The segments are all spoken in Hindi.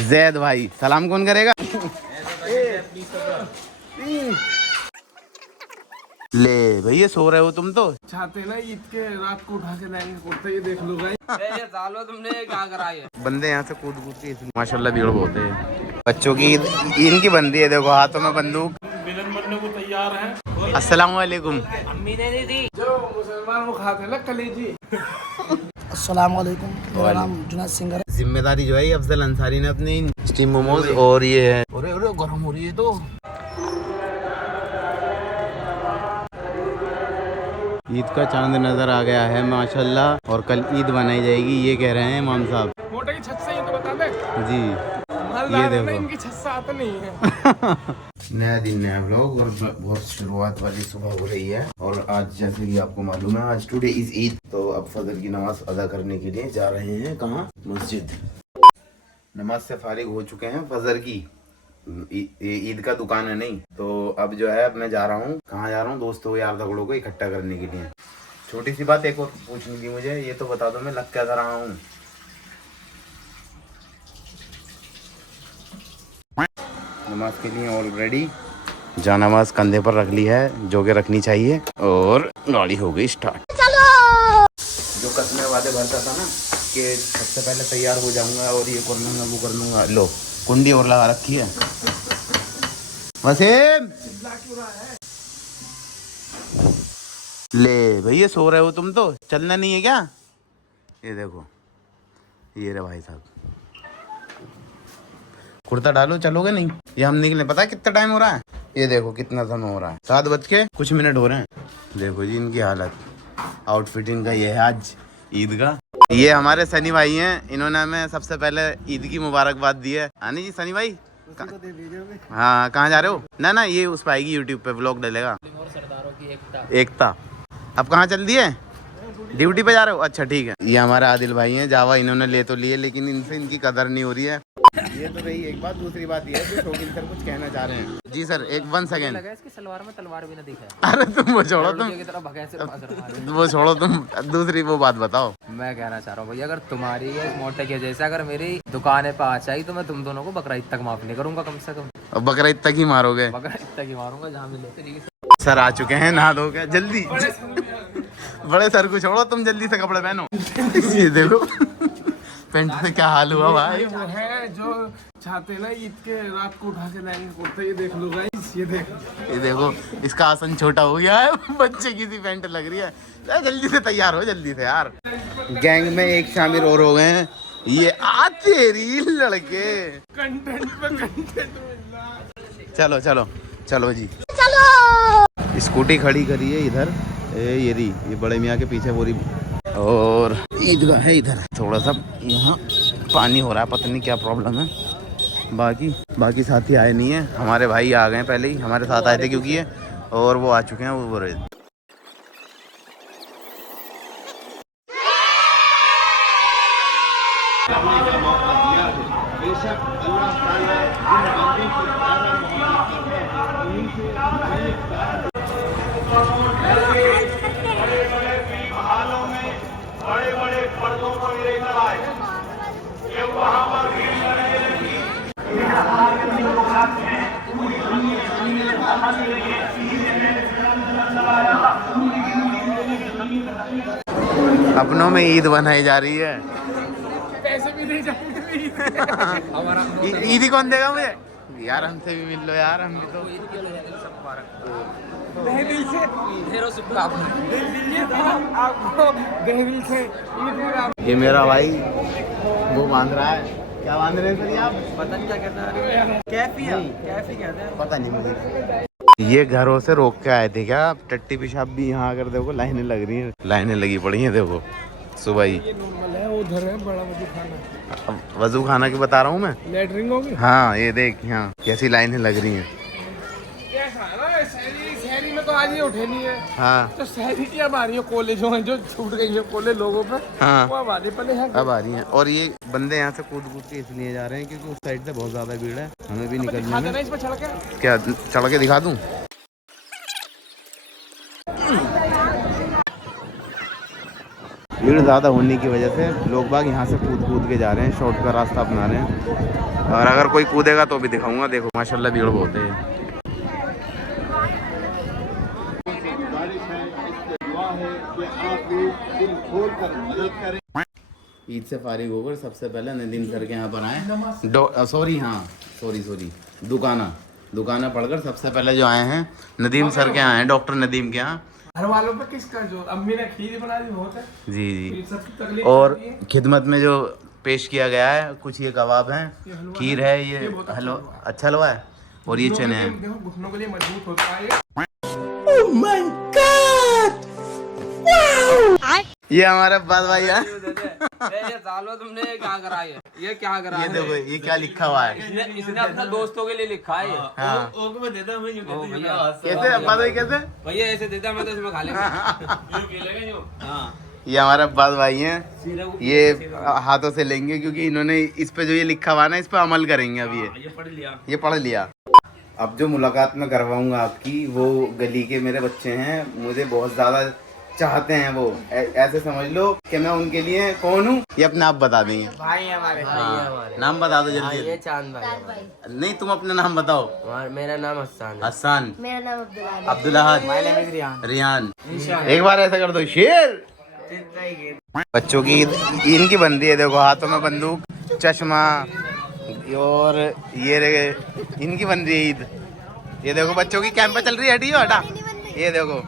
जैद भाई सलाम कौन करेगा? ले भैया सो रहे हो तुम तो? चाहते ना ईद के रात को उठा के लाएंगे कुर्ता, ये देख लो गाइस। ये सालो तुमने क्या करा है? बंदे यहाँ से कूद कूद के माशाल्लाह भीड़ बहुत है। बच्चों की ईद इनकी बन रही है, देखो हाथों में बंदूक। विलन बनने को तैयार है। अस्सलाम वालेकुम। अम्मी ने दी थी जो मुसलमान वो खाते ना कलेजी। अस्सलाम वालेकुम, मेरा नाम जुनैद सिंगर है। जिम्मेदारी जो है अफजल अंसारी ने अपनी स्टीम मोमोज और ये है। अरे अरे गर्म हो रही है तो। ईद का चांद नजर आ गया है माशाल्लाह, और कल ईद बनाई जाएगी ये कह रहे हैं इमाम साहब। मोटे की छत से ही तो बता दे जी ये देखो इनकी छत से आता नहीं है। नया दिन नया व्लॉग और बहुत शुरुआत वाली सुबह हो रही है। और आज जैसे कि आपको मालूम है आज टुडे इज ईद, तो अब फजर की नमाज अदा करने के लिए जा रहे हैं। कहाँ? मस्जिद। नमाज से फारिग हो चुके हैं फजर की। ईद का दुकान है नहीं, तो अब जो है अब मैं जा रहा हूँ। कहाँ जा रहा हूँ? दोस्तों यार दगड़ों को इकट्ठा करने के लिए। छोटी सी बात एक और पूछनी थी मुझे, ये तो बता दो मैं लग क्या कर रहा हूँ। नमाज के लिए ऑलरेडी जानमाज कंधे पर रख ली है जो कि रखनी चाहिए, और गाड़ी हो गई स्टार्ट। जो कसमें वादे भरता था ना कि सबसे पहले तैयार हो जाऊंगा और ये कर लूंगा वो कर लूंगा, लो कुंडी और लगा रखी है। वसीम ले भैया सो रहे हो तुम तो? चलना नहीं है क्या? ये देखो ये रहे भाई साहब, कुर्ता डालो। चलोगे नहीं? ये हम निकले, पता है कितना टाइम हो रहा है? ये देखो कितना समय हो रहा है, 7 बज के कुछ मिनट हो रहे हैं। देखो जी इनकी हालत, आउटफिट इनका ये है आज ईद का। ये हमारे सनी भाई हैं, इन्होंने हमें सबसे पहले ईद की मुबारकबाद दी है। आनी जी सनी भाई। हाँ कहाँ जा रहे हो? ना ये उस पर आएगी यूट्यूब पे, व्लॉग डलेगा। सरदारों की एकता। अब कहाँ चल दिए? ड्यूटी पे जा रहे हो? अच्छा ठीक है। ये हमारा आदिल भाई हैं, जावा इन्होंने ले तो लिए लेकिन इनसे इनकी कदर नहीं हो रही है। ये तो रही एक बात। दूसरी बात ये है कि शौकीन सर कुछ कहना चाह रहे हैं। जी सर एक 1 सेकेंड। इसकी सलवार में तलवार भी ना दिखा। अरे तुम वो छोड़ो, वो छोड़ो तुम दूसरी वो बात बताओ। मैं कहना चाह रहा हूँ भैया, अगर तुम्हारी है मोटे के जैसे अगर मेरी दुकान पे आ चाहिए तो मैं तुम दोनों को बकरा ईद तक माफ नहीं करूंगा कम से कम। और बकरा ईद तक ही मारोगे? बकरा ईद तक ही मारूंगा जहाँ मिले। सर आ चुके हैं, नहा धो के जल्दी। बड़े सर को छोड़ो, तुम जल्दी से कपड़े पहनो। ये देखो पेंट से क्या हाल हुआ भाई। वो है जो चाहते ना ईद के रात को उठा के लाएंगे कुर्ता, ये देख लो गाइस। ये देखो इसका आसन छोटा हो गया है, बच्चे की सी पेंट लग रही है। जल्दी से तैयार हो, जल्दी से यार। गैंग में एक शामिल और हो गए हैं ये। आ तेरी लड़के कंटेंट पे कंटेंट मिल। चलो चलो चलो जी चलो। स्कूटी खड़ी करी है इधर, ये बड़े मियाँ के पीछे बोरी, और ईदगाह है इधर। थोड़ा सा यहाँ पानी हो रहा है, पता नहीं क्या प्रॉब्लम है। बाकी साथी आए नहीं है, हमारे भाई आ गए पहले ही, हमारे साथ आए थे क्योंकि ये, और वो आ चुके हैं। वो बोल रहे अपनों में ईद बनाई जा रही है। पैसे भी दे जाएंगे। ईदी कौन देगा मुझे? यार हमसे भी मिल लो यार, हम भी तो दिल से आपको दिल से। ये मेरा भाई वो बांध रहा है। क्या बांध रहे हैं सर आप? पता नहीं क्या कहता है, कैफी कहते हैं, पता नहीं मुझे। ये घरों से रोक के आए थे क्या? टट्टी पेशाब भी यहाँ आकर देखो लाइनें लग रही हैं, लाइनें लगी पड़ी हैं देखो सुबह ही। ये नॉर्मल है, उधर है बड़ा वजू खाना। वजू खाना की बता रहा हूँ मैं। लेटरिंग होगी। हाँ ये देख यहाँ कैसी लाइनें लग रही हैं। कैसा है ना शहरी में तो आज ये उठे नहीं है। हाँ तो शहरी की अब आ रही है, कॉलेजों हैं जो छूट गई है कॉलेज लोगों पे। हाँ वो अब आ रही है, पहले अब आ रही हैं। और ये बंदे यहाँ से कूद कूद के इसलिए जा रहे हैं क्योंकि उस साइड से बहुत ज्यादा भीड़ है, हमें भी निकलना है। इसमें चढ़ के क्या चढ़ के दिखा दूँ? भीड़ ज़्यादा होने की वजह से लोग बाग यहाँ से कूद कूद के जा रहे हैं, शॉर्ट का रास्ता अपना रहे हैं। और अगर कोई कूदेगा तो भी दिखाऊंगा। देखो माशाल्लाह भीड़ बहुत है। ईद से फारिग होकर सबसे पहले नदीम सर के यहाँ पर आए। सॉरी दुकाना पढ़कर सबसे पहले जो आए हैं नदीम सर के यहाँ हैं, डॉक्टर नदीम के यहाँ। घर वालों पे किसका जो अम्मी ने खीर बना दी बहुत है जी सबकी तकलीफ और खिदमत में जो पेश किया गया है कुछ ये कबाब हैं, खीर है, ये हलवा अच्छा हलवा है और ये चने हैं। देखो घुटनों के लिए मजबूत होता है ये हमारे अब्बास भाई है। ये सालो तुमने क्या करा है? ये क्या करा ये देखो ये क्या लिखा हुआ है। इसने अपने दोस्तों के लिए लिखा है। हाँ। कैसे अब्बास भाई कैसे? भैया ऐसे देता मैं तो इसमें खा लेगा। ये हमारे अब्बास भाई हैं, ये हाथों से लेंगे क्योंकि इन्होंने इस पे जो ये लिखा हुआ ना इस पे अमल करेंगे। अभी ये पढ़ लिया। अब जो मुलाकात मैं करवाऊंगा आपकी वो गली के मेरे बच्चे हैं, मुझे बहुत ज्यादा चाहते हैं वो। ऐसे समझ लो कि मैं उनके लिए कौन हूँ ये अपने आप बता देंगे। भाई हमारे नाम बता दो जल्दी। ये चांद भाई। नहीं तुम अपना नाम बताओ। मेरा नाम हसन। हसन। मेरा नाम अब्दुल्लाह। रियान। एक बार ऐसा कर दो शेर। बच्चों की इनकी बन रही है, देखो हाथों में बंदूक, चश्मा और ये इनकी बन रही है ईद। ये देखो बच्चों की कैंपा चल रही है। हटियो हटा। ये देखो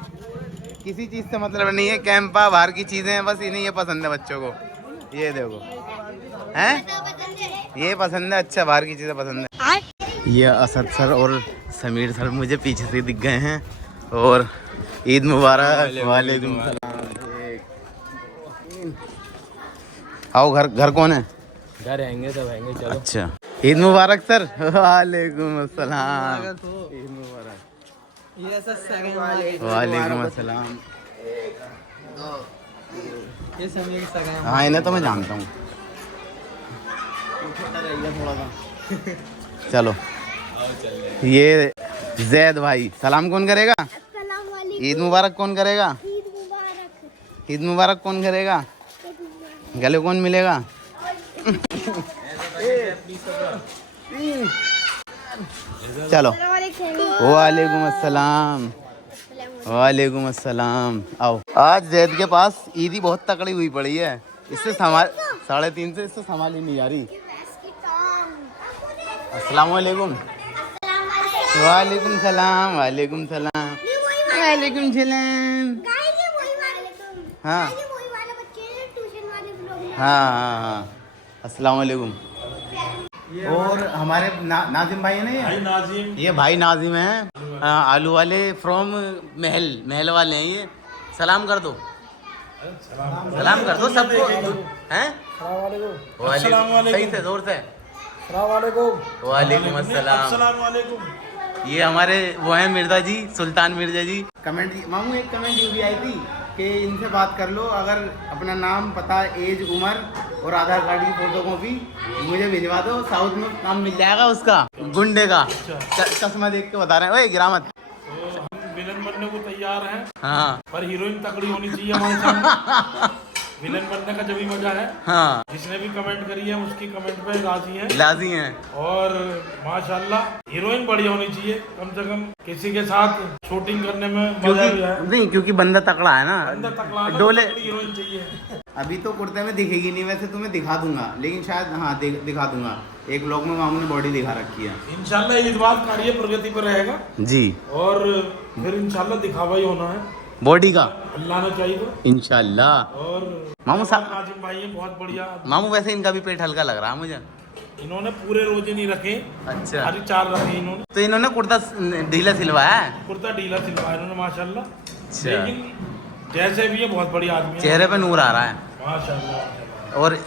किसी चीज से मतलब नहीं है, कैंपा बाहर की चीजें हैं, बस इन्हें ये पसंद है बच्चों को। ये देखो हैं ये पसंद है। अच्छा बाहर की चीजें पसंद है। ये असद सर और समीर सर मुझे पीछे से दिख गए हैं और ईद मुबारक। वालेकुम सलाम। आओ घर कौन है? घर आएंगे तब आएंगे। चलो अच्छा ईद मुबारक सर। वालेकुम अस्सलाम। ईद मुबारक। वालेकुम अस्सलाम। हाँ इन्हें तो मैं जानता हूँ। चलो ये जैद भाई सलाम कौन करेगा? ईद मुबारक कौन करेगा? ईद मुबारक कौन करेगा? गले कौन मिलेगा? चलो वालेकुम अस्सलाम। वालेकुम अस्सलाम। आओ आज जैद के पास ईदी बहुत तकड़ी हुई पड़ी है, इससे संभाल 3.5 से इससे संभाल ही नहीं जा रही। अस्सलाम वालेकुम। वालेकुम सलाम। वालेकुम सलाम। वालेकुम सलाम। हाँ हाँ अस्सलाम वालेकुम। और हमारे नाजिम भाई है ना, ये भाई नाजिम है आलू वाले फ्रॉम महल वाले हैं। ये सलाम कर दो। सलाम कर दो सबको हैं। सही से जोर से। वालेकुम अस्सलाम। ये हमारे वो हैं मिर्जा जी, सुल्तान मिर्जा जी। कमेंट मामू एक कमेंट ये भी आई थी कि इनसे बात कर लो, अगर अपना नाम पता एज उम्र और आधार कार्ड की फोटो कॉपी मुझे भिजवा दो, साउथ में काम मिल जाएगा उसका गुंडे का। चश्मा देख के बता रहे हैं। ओए गिरामत हम विलन बनने को तैयार हैं। हाँ पर हीरोइन तकड़ी होनी चाहिए हमारे सामने। विलन बनने का जब ही मजा है। हाँ जिसने भी कमेंट करी है उसकी कमेंट पे लाजी हैं। और माशाल्लाह हीरोइन बढ़िया होनी चाहिए, कम से कम किसी के साथ शूटिंग करने में मजा भी है। नहीं क्योंकि बंदा तकड़ा है ना, अंदर तकला डोले हीरोइन चाहिए। अभी तो कुर्ते में दिखेगी नहीं, वैसे तुम्हें दिखा दूंगा, लेकिन शायद हाँ दिखा दूंगा। एक ब्लॉग में मामू ने बॉडी दिखा रखी है। इंशाल्लाह इस बात कार्य प्रगति पर रहेगा जी, और फिर इंशाल्लाह दिखावा ही होना है बॉडी का, अल्लाह ने चाहिए तो इंशाल्लाह। और मामू नाजिम भाई है बहुत बढ़िया मामू वैसे इनका भी पेट हल्का लग रहा है मुझे। इन्होंने पूरे रोजे नहीं रखे, अच्छा खाली 4 रखे इन्होंने। तो इन्होंने कुर्ता ढीला सिलवाया है। कुर्ता ढीला सिलवाया इन्होंने माशाल्लाह। अच्छा। लेकिन जैसे भी है बहुत बड़ी आदमी है, चेहरे पे नूर आ रहा है। माशाल्लाह। और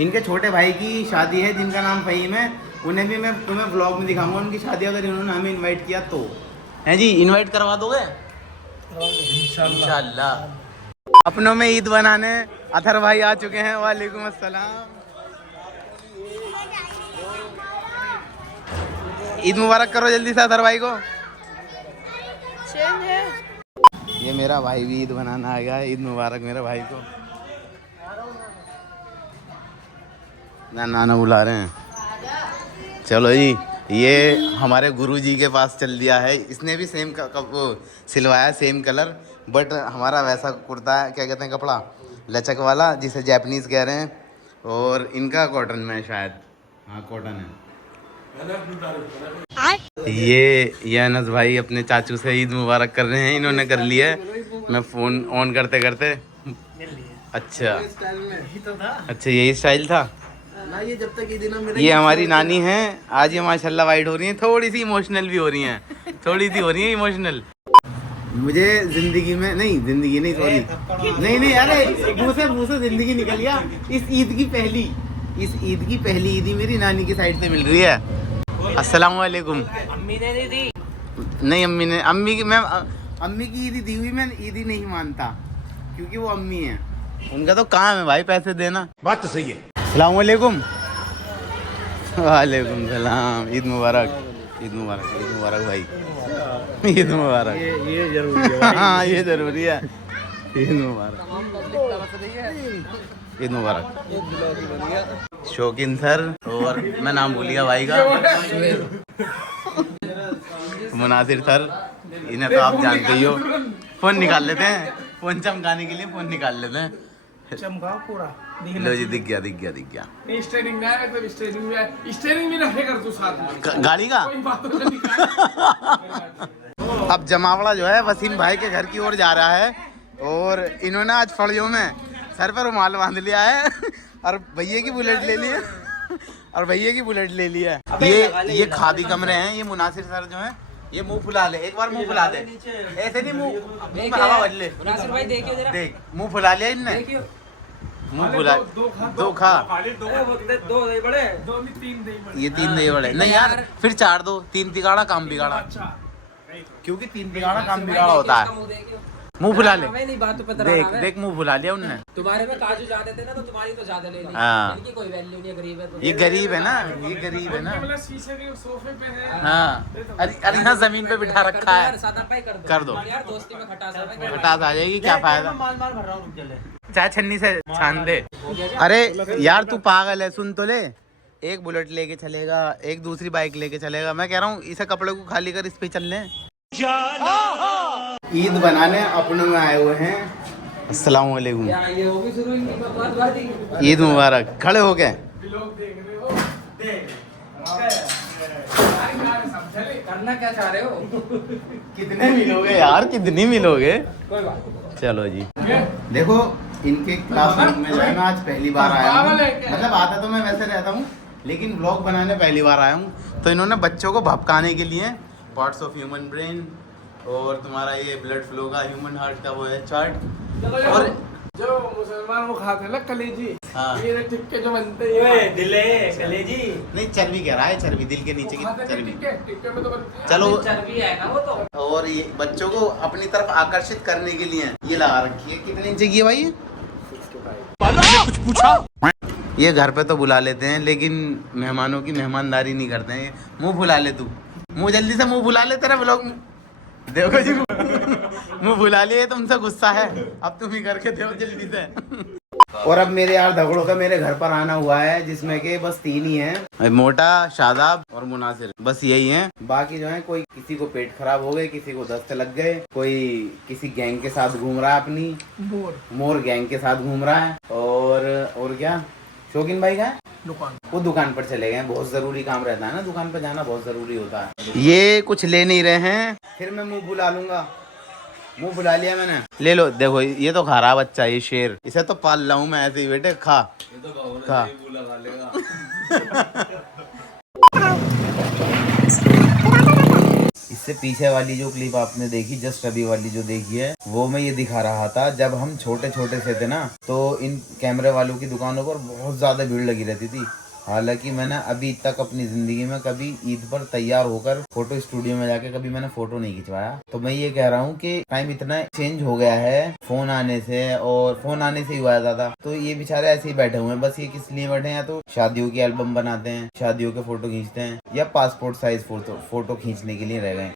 इनके छोटे भाई की शादी है जिनका नाम फहीम है, उन्हें भी मैं तुम्हें ब्लॉग में दिखाऊंगा उनकी शादी, अगर इन्होंने हमें इनवाइट किया तो। है जी, इनवाइट करवा दोगे? इंशाल्लाह। अपनों में ईद बनाने अथर भाई आ चुके हैं। वालेकुम अस्सलाम। ईद मुबारक करो जल्दी से अथर भाई को। ये मेरा भाई भी ईद बनाना आ गया। ईद मुबारक मेरे भाई को। नाना बुला रहे हैं। चलो जी, ये हमारे गुरुजी के पास चल दिया है। इसने भी सेम वो सिलवाया, सेम कलर, बट हमारा वैसा कुर्ता है, क्या कहते हैं, कपड़ा लचक वाला, जिसे जैपनीज़ कह रहे हैं, और इनका कॉटन में शायद, हाँ कॉटन है। ये अनस भाई अपने चाचू से ईद मुबारक कर रहे हैं, इन्होंने कर लिया है। मैं फ़ोन ऑन करते करते, अच्छा अच्छा यही स्टाइल था ना, ये जब तक ईद ना मेरे ये हमारी नानी हैं, आज ये माशाल्लाह वाइट हो रही हैं, थोड़ी सी इमोशनल भी हो रही हैं, थोड़ी सी हो रही हैं इमोशनल। मुझे जिंदगी में नहीं, जिंदगी नहीं, सॉरी, नहीं अरे मुँह से जिंदगी निकल गया। इस ईद की पहली ईद ही मेरी नानी की साइड से मिल रही है। अस्सलाम वालेकुम। अम्मी ने दी थी? नहीं, अम्मी की ईदी दी हुई मैं ईदी नहीं मानता, क्योंकि वो अम्मी है, उनका तो काम है भाई पैसे देना। बात तो सही है। अस्सलाम वालेकुम। वालेकुम सलाम। ईद मुबारक, ईद मुबारक, ईद मुबारक भाई, ईद मुबारक। ये जरूरी है। हाँ ये जरूरी है। ईद मुबारक, ईद मुबारक। शौकीन सर, और मैं नाम भूल गया भाई का, मुनासिर सर, इन्हें तो आप जानते ही हो। फोन निकाल लेते हैं, फोन चमकाने के लिए फोन निकाल लेते हैं। चमकाओ पूरा। लो जी, दिख गया। स्टेयरिंग ना है, मतलब स्टेयरिंग भी रखे कर तू साथ में गाड़ी का। कोई बात नहीं। अब जमावड़ा जो है वसीम भाई के घर की ओर जा रहा है, और इन्होंने आज फड़ियों में सर पर रुमाल बांध लिया है, और भैया की बुलेट ले ली है। ये खादी कमरे हैं। ये मुनासिर सर जो है, ये मुंह फुला ले, एक बार मुंह फुला दे, ऐसे नहीं, मुंह में हवा बदले। मुनासिर भाई देखिए जरा, देख मुंह फुला लिया इनने, मुंह फुला, दो खा, दो नहीं बड़े, दो नहीं तीन नहीं बड़े। ये 3 दही बड़े नहीं यार, फिर 4 दो, 3 तिगाड़ा काम बिगाड़ा, क्योंकि 3 तिगाड़ा काम बिगाड़ा होता है। मुंह फुला ले, नहीं बात तो पता रहा है। देख मुंह फुला लिया उनने। तुम्हारे में काजू ज्यादा थे ना, तो तुम्हारी तो ज्यादा ले ली। हाँ। इनकी कोई वैल्यू नहीं है, गरीब है तो। ये गरीब है ना, ये गरीब है ना। मतलब शीशे के सोफे पे है। हाँ, अरे यहाँ जमीन पे बिठा रखा है, कर दो यार, दोस्ती में खटास है। खटास आ जाएगी, क्या फायदा। माल भर रहा हूँ, चले चाहे छन्नी से छान दे। अरे यार तू पागल है, सुन तो ले। एक बुलेट लेके चलेगा, एक दूसरी बाइक लेके चलेगा, मैं कह रहा हूँ इसे कपड़े को खाली कर, इस पे चल ले। ईद बनाने अपनों में आए हुए हैं। अस्सलाम वालेकुम, ये होगी शुरू इनकी बकवासबाजी। ईद मुबारक। खड़े हो गए, लोग देख रहे हो, देख करना क्या चाह रहे हो? कितने मिलोगे यार, कितनी मिलोगे। कोई बात नहीं। चलो जी, देखो इनके क्लासरूम में जो है, मैं आज पहली बार आया हूँ, मतलब आता तो मैं वैसे रहता हूँ, लेकिन व्लॉग बनाने पहली बार आया हूँ। तो इन्होंने बच्चों को भपकाने के लिए पार्ट्स ऑफ ह्यूमन ब्रेन, और तुम्हारा ये ब्लड फ्लो का, ह्यूमन हार्ट का वो है चार्ट, और जो मुसलमान वो खाते हैं ना कलेजी, हाँ। ये टिक्के जो बनते हैं, दिले कलेजी नहीं चर्बी कह रहा है, चर्बी दिल के नीचे की चर्बी। टिक्के में तो बनते हैं। चलो, चर्बी है ना वो तो। और ये बच्चों को अपनी तरफ आकर्षित करने के लिए ये लगा रखी है। कितने इंच की है भाई? कुछ पूछा? ये घर पे तो बुला लेते हैं, लेकिन मेहमानों की मेहमानदारी नहीं करते हैं। मुंह फुला ले तू, मुंह जल्दी से मुंह फुला ले, तेरा व्लॉग देखो जी। मुंह फुला लिए, तुमसे गुस्सा है, अब तुम ही करके दो जल्दी से। और अब मेरे यार धगड़ों का मेरे घर पर आना हुआ है, जिसमें के बस 3 ही हैं, मोटा, शादाब और मुनासिर, बस यही हैं। बाकी जो है, कोई किसी को पेट खराब हो गए, किसी को दस्त लग गए, कोई किसी गैंग के साथ घूम रहा है, अपनी मोर गैंग के साथ घूम रहा है, और क्या शौकीन भाई का दुकान, वो दुकान पर चले गए। बहुत जरूरी काम रहता है ना, दुकान पर जाना बहुत जरूरी होता है। ये कुछ ले नहीं रहे हैं, फिर मैं मुंह बुला लूंगा। मुंह बुला लिया मैंने, ले लो। देखो ये तो खा रहा बच्चा, ये शेर, इसे तो पाल रहा हूँ मैं ऐसे ही, बेटे खा खा। इससे पीछे वाली जो क्लिप आपने देखी, जस्ट अभी वाली जो देखी है, वो मैं ये दिखा रहा था, जब हम छोटे छोटे से थे ना, तो इन कैमरे वालों की दुकानों पर बहुत ज्यादा भीड़ लगी रहती थी। हालांकि मैंने अभी तक अपनी जिंदगी में कभी ईद पर तैयार होकर फोटो स्टूडियो में जाके कभी मैंने फोटो नहीं खिंचवाया। तो मैं ये कह रहा हूँ कि टाइम इतना चेंज हो गया है फोन आने से, और फोन आने से ही हुआ था। तो ये बेचारे ऐसे ही बैठे हुए हैं, बस ये किस लिए बैठे हैं, या तो शादियों की एल्बम बनाते हैं, शादियों के फोटो खींचते हैं, या पासपोर्ट साइज फोटो खींचने के लिए रह गए।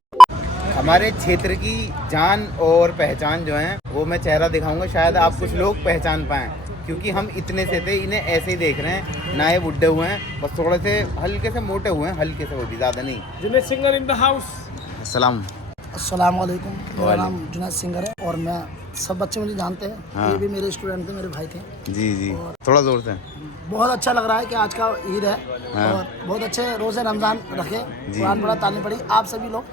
हमारे क्षेत्र की जान और पहचान जो है, वो मैं चेहरा दिखाऊंगा, शायद आप कुछ लोग पहचान पाएं, क्योंकि हम इतने से थे, इन्हें ऐसे ही देख रहे हैं, ना ये बुढ़े हुए हैं, बस थोड़े से हल्के से मोटे हुए हैं, हल्के से, वो भी ज़्यादा नहीं। Junaid singer in the house. सलाम। अस्सलाम वालेकुम, मेरा नाम जुनैद सिंगर है और मैं सब बच्चे मुझे जानते हैं। हाँ। ये भी मेरे स्टूडेंट थे, मेरे भाई थे। जी जी, थोड़ा जोर से। बहुत अच्छा लग रहा है कि आज का ईद है हाँ। और बहुत अच्छे रोज़े रमज़ान रखे, कुरान पढ़ा, तालीम पढ़ी। आप सभी लोग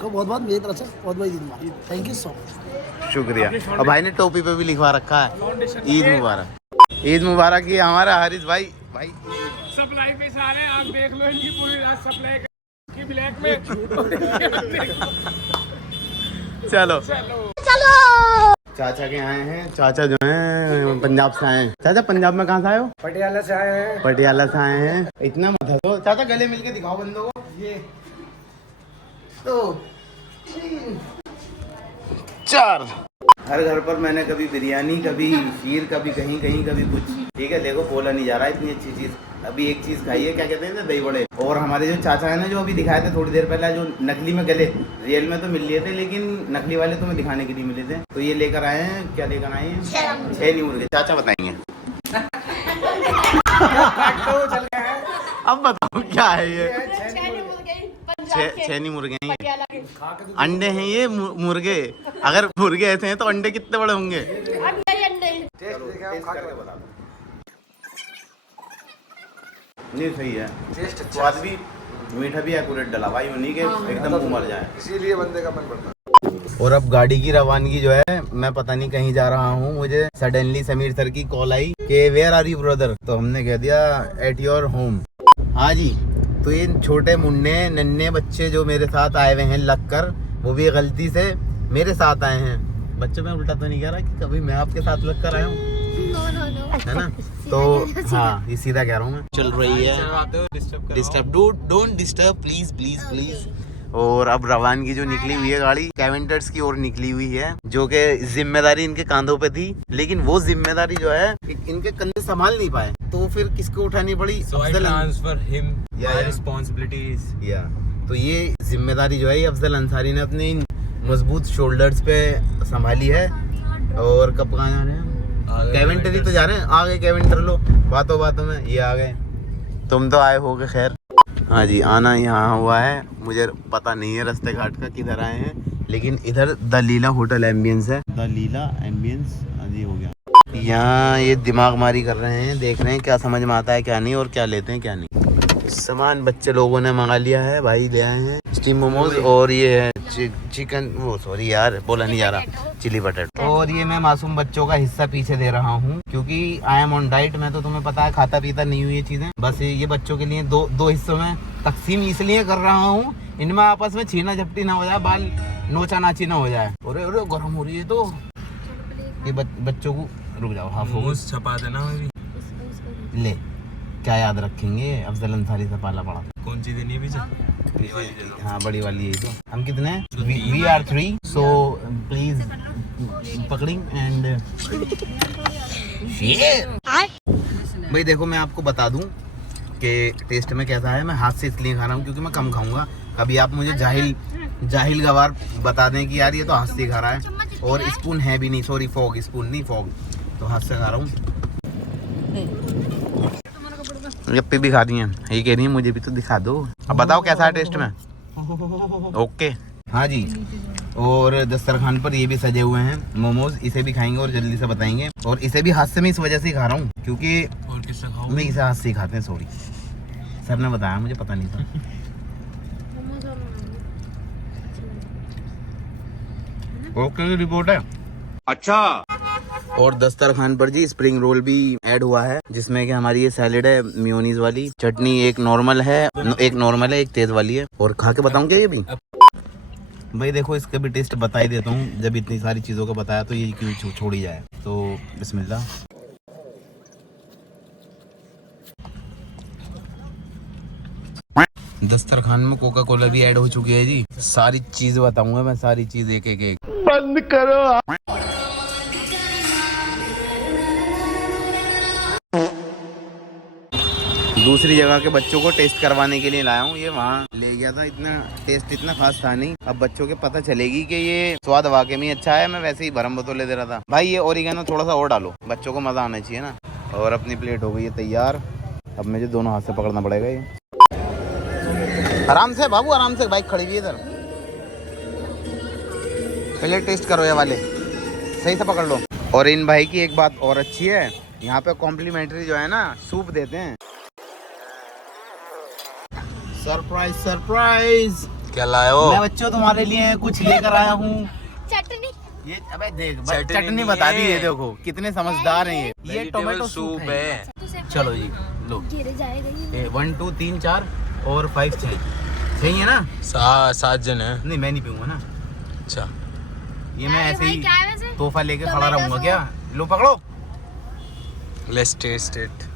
को बहुत बहुत मेरी तरफ से बहुत बहुत ईद मुबारक। Thank you so much. शुक्रिया। और भाई ने टोपी पे भी लिखवा रखा है ईद मुबारक। ईद मुबारक। ये हमारा हारिस भाई सप्लाई पे सारे आप देख लो, इनकी पूरी रात सप्लाई की ब्लैक में। चलो चाचा के आए हैं। चाचा जो हैं पंजाब से आए हैं। चाचा पंजाब में कहाँ से आए हो? पटियाला से आए हैं। पटियाला से आए हैं। इतना मत हंसो चाचा, गले मिलके दिखाओ बंदों को। ये तो 4 हर घर पर मैंने कभी बिरयानी, कभी खीर, कभी कहीं कहीं, कभी कुछ। ठीक है, देखो बोला नहीं जा रहा है इतनी अच्छी चीज़। अभी एक चीज़ खाई है, क्या कहते हैं ना, दही बड़े। और हमारे जो चाचा है ना, जो अभी दिखाए थे थोड़ी देर पहले, जो नकली में गले, रियल में तो मिल लिए थे, लेकिन नकली वाले तुम्हें दिखाने के लिए मिले थे। तो ये लेकर आए हैं। क्या लेकर आए हैं? 6 मुर्गे। चाचा बताएंगे। अब बताओ क्या है ये? 6 मुर्गे हैं ये। अंडे हैं ये मुर्गे। अगर मुर्गे ऐसे हैं तो अंडे कितने बड़े होंगे? नहीं सही है, स्वाद भी, मीठा भी एक्यूरेट डला भाई, उन्हीं के एकदम मुंह मर जाए, इसीलिए बंदे का मन बढ़ता है। और अब गाड़ी की रवानगी जो है, मैं पता नहीं कहीं जा रहा हूँ, मुझे सडनली समीर सर की कॉल आई कि वेयर आर यू ब्रदर। तो हमने कह दिया एट योर होम। हाँ जी। तो ये छोटे मुन्ने नन्हे बच्चे जो मेरे साथ आए हुए हैं लग कर, वो भी गलती से मेरे साथ आए हैं। बच्चों में उल्टा तो नहीं कह रहा कि कभी मैं आपके साथ लग कर आया हूँ, है ना? तो हाँ, ये सीधा कह रहा हूँ मैं। चल रही है, disturb don't disturb please please please. और अब रवानगी जो निकली हुई है, गाड़ी कैवेंटर्स की ओर निकली हुई है, जो कि जिम्मेदारी इनके कांधों पे थी, लेकिन वो जिम्मेदारी जो है इनके कंधे संभाल नहीं पाए, तो फिर किसको उठानी पड़ी? Transfer him responsibilities. तो ये जिम्मेदारी जो है ये अफजल अंसारी ने अपने इन मजबूत शोल्डर्स पे संभाली है। और कब कहाँ जा रहे हैं? कैवेंटर ही तो जा रहे हैं। आ गए कैवेंटर लो, बातों बातों में ये आ गए। तुम तो आए होगे खैर। हाँ जी, आना यहाँ हुआ है। मुझे पता नहीं है रास्ते घाट का किधर आए हैं, लेकिन इधर द लीला होटल एम्बियंस है। द लीला एम्बियंस आदि हो गया। यहाँ ये दिमाग मारी कर रहे हैं, देख रहे हैं क्या समझ में आता है क्या नहीं, और क्या लेते हैं क्या नहीं। सामान बच्चे लोगों ने मंगा लिया है, भाई ले आए हैं स्टीम मोमोज, और ये है चिकन, वो सॉरी यार बोला नहीं जा रहा, चिली बटेटो। और ये मैं मासूम बच्चों का हिस्सा पीछे दे रहा हूँ, क्योंकि आई एम ऑन डाइट। मैं तो तुम्हें पता है खाता पीता नहीं हुई ये चीजें, बस ये बच्चों के लिए दो हिस्सों में तकसीम इसलिए कर रहा हूँ, इनमें आपस में छीना झपटी ना हो जाए, बाल नोचा नाची ना हो जाए। अरे अरे गर्म हो रही है। तो ये बच्चों को, रुक जाओ, हाफ छपा देना ले, क्या याद रखेंगे? अफजल अंसारी से पाला पड़ा। कौन सी देनी है पीछे? हाँ बड़ी वाली है। तो हम कितने हैं? We are 3, so please पकड़ी एंड भाई देखो, मैं आपको बता दूं कि टेस्ट में कैसा है। मैं हाथ से इसलिए खा रहा हूँ क्योंकि मैं कम खाऊंगा। कभी आप मुझे जाहिल गवार बता दें कि यार ये तो हाथ से खा रहा है, और स्पून है भी नहीं, सॉरी फॉग, स्पून नहीं फॉग, तो हाथ से खा रहा हूँ। गप्पी भी खा रही हैं, ये कह रही है मुझे भी तो दिखा दो। अब बताओ कैसा है टेस्ट में? ओके। हाँ जी। और दस्तरखान पर ये भी सजे हुए हैं मोमोज, इसे भी खाएंगे और जल्दी से बताएंगे। और इसे भी हाथ से मैं इस वजह से ही खा रहा हूँ क्योंकि और किससे खाओ? मैं इसे हाथ से ही खाते हैं, सॉरी सर ने बताया, मुझे पता नहीं था। ओके की रिपोर्ट है। अच्छा। और दस्तरखान पर जी स्प्रिंग रोल भी ऐड हुआ है, जिसमें कि हमारी ये सैलेड है मेयोनीज वाली, चटनी एक नॉर्मल है, एक तेज वाली है। और खा के बताऊं क्या ये भी? भाई देखो, इसका भी टेस्ट बता ही देता हूँ, जब इतनी सारी चीज़ों का बताया तो ये क्यों छोड़ ही जाए। तो बिस्मिल्लाह। दस्तरखान में कोका कोला भी ऐड हो चुकी है जी। सारी चीज बताऊंगा मैं, सारी चीज एक एक। बंद करो। दूसरी जगह के बच्चों को टेस्ट करवाने के लिए लाया हूँ। ये वहाँ ले गया था, इतना टेस्ट इतना खास था नहीं। अब बच्चों के पता चलेगी कि ये स्वाद वाकई में अच्छा है। मैं वैसे ही भरम बतौले दे रहा था। भाई ये ओरिगेनो थोड़ा सा और डालो, बच्चों को मज़ा आना चाहिए ना। और अपनी प्लेट हो गई है तैयार। अब मुझे दोनों हाथ से पकड़ना पड़ेगा ये। आराम से बाबू, आराम से, बाइक खड़ी हुई है इधर। पहले टेस्ट करो ये वाले, सही से पकड़ लो। और इन भाई की एक बात और अच्छी है, यहाँ पे कॉम्प्लीमेंट्री जो है ना सूप देते हैं। Surprise surprise. क्या लाए हो? मैं बच्चों तुम्हारे लिए कुछ लेकर आया हूँ। चटनी। ये अबे देख, चटनी बता दी है। देखो कितने समझदार हैं ये टोमेटो सूप है। चलो जी लो। गिर जाएगा ये। 1 2 3 4 और 5 6 सही है ना? 7 जन है। नहीं मैं नहीं पीऊंगा ना। अच्छा, ये मैं ऐसे ही क्या है वैसे? तोहफा लेके खड़ा टोमेटो रहूंगा सूप। क्या? लो पकड़ो। Let's test it.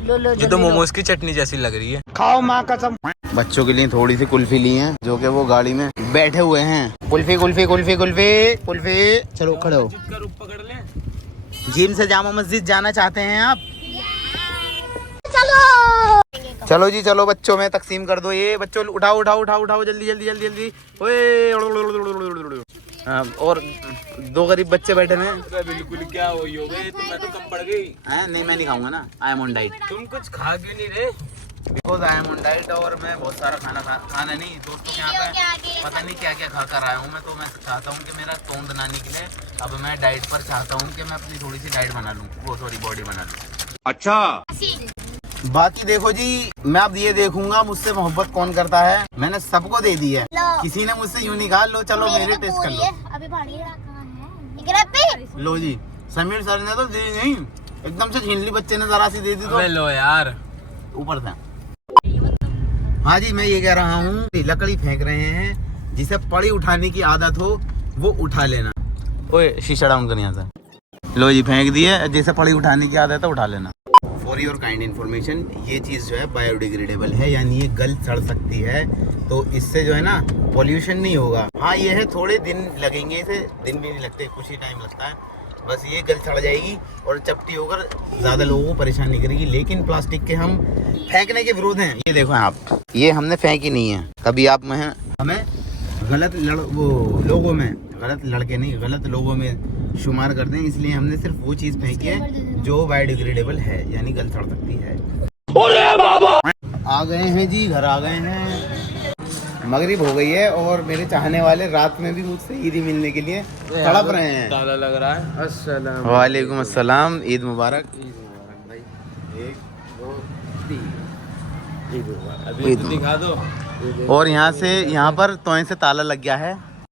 लो ये तो मोमोज की चटनी जैसी लग रही है। खाओ माँ कसम। बच्चों के लिए थोड़ी सी कुल्फी ली है, जो कि वो गाड़ी में बैठे हुए हैं। कुल्फी कुल्फी कुल्फी कुल्फी कुल्फी। चलो खड़े हो। जिम से जामा मस्जिद जाना चाहते हैं आप? चलो जी चलो, बच्चों में तकसीम कर दो। ये बच्चों उठाओ उठाओ उठाओ उठाओ, जल्दी जल्दी जल्दी जल्दी। ओए हाँ, और 2 गरीब बच्चे बैठे हैं। बिल्कुल क्या हो गए, तुम्हें तो कम पड़ गई। नहीं मैं नहीं खाऊंगा ना, आई एम ऑन डाइट। तुम कुछ खा क्यों नहीं रहे? Because I am on diet. और मैं बहुत सारा खाना नहीं दोस्तों के यहाँ पे पता नहीं क्या क्या खा कर आया हूँ मैं। तो मैं चाहता हूँ कि मेरा तोंद ना निकले। अब मैं डाइट पर चाहता हूँ कि मैं अपनी थोड़ी सी डाइट बना लूँ, वो सॉरी बॉडी बना लूँ। अच्छा बाकी देखो जी, मैं अब ये देखूंगा मुझसे मोहब्बत कौन करता है। मैंने सबको दे दी है, किसी ने मुझसे यूं नहीं कहा लो चलो मेरे टेस्ट कर लो। अभी भाड़ी कहाँ लो जी, समीर सर ने तो दी नहीं, एकदम से छीन ली बच्चे ने, जरा सी दे दी तो लो यार, ऊपर था। हाँ जी मैं ये कह रहा हूँ, लकड़ी फेंक रहे हैं, जिसे पड़ी उठाने की आदत हो वो उठा लेना। ओए शीशा डाउन कर यहाँ से। लो जी फेंक दिए, जिसे पड़ी उठाने की आदत है उठा लेना। फॉर योर काइंड इन्फॉर्मेशन, ये चीज़ जो है बायोडिग्रेडेबल है, यानी ये गल सड़ सकती है। तो इससे जो है ना पॉल्यूशन नहीं होगा। हाँ ये है थोड़े दिन लगेंगे, इसे दिन भी नहीं लगते, कुछ ही टाइम लगता है। बस ये गल सड़ जाएगी और चपटी होकर ज़्यादा लोगों को परेशान नहीं करेगी। लेकिन प्लास्टिक के हम फेंकने के विरोध हैं। ये देखो आप, ये हमने फेंकी नहीं है कभी। आप हमें गलत लोगों में, गलत लड़के नहीं गलत लोगों में शुमार करते हैं, इसलिए हमने सिर्फ वो चीज़ फेंकी है जो बायोडिग्रेडेबल है, यानी गल सड़ सकती है। आ गए हैं जी, घर आ गए हैं। मगरिब हो गई है और मेरे चाहने वाले रात में भी मुझसे ईदी मिलने के लिए तड़प रहे हैं। ताला लग रहा है। अस्सलाम वालेकुम अस्सलाम, ईद मुबारक। भाई। 1 2 3 अभी दिखा दो। और यहाँ से यहाँ पर तोय से ताला लग गया है।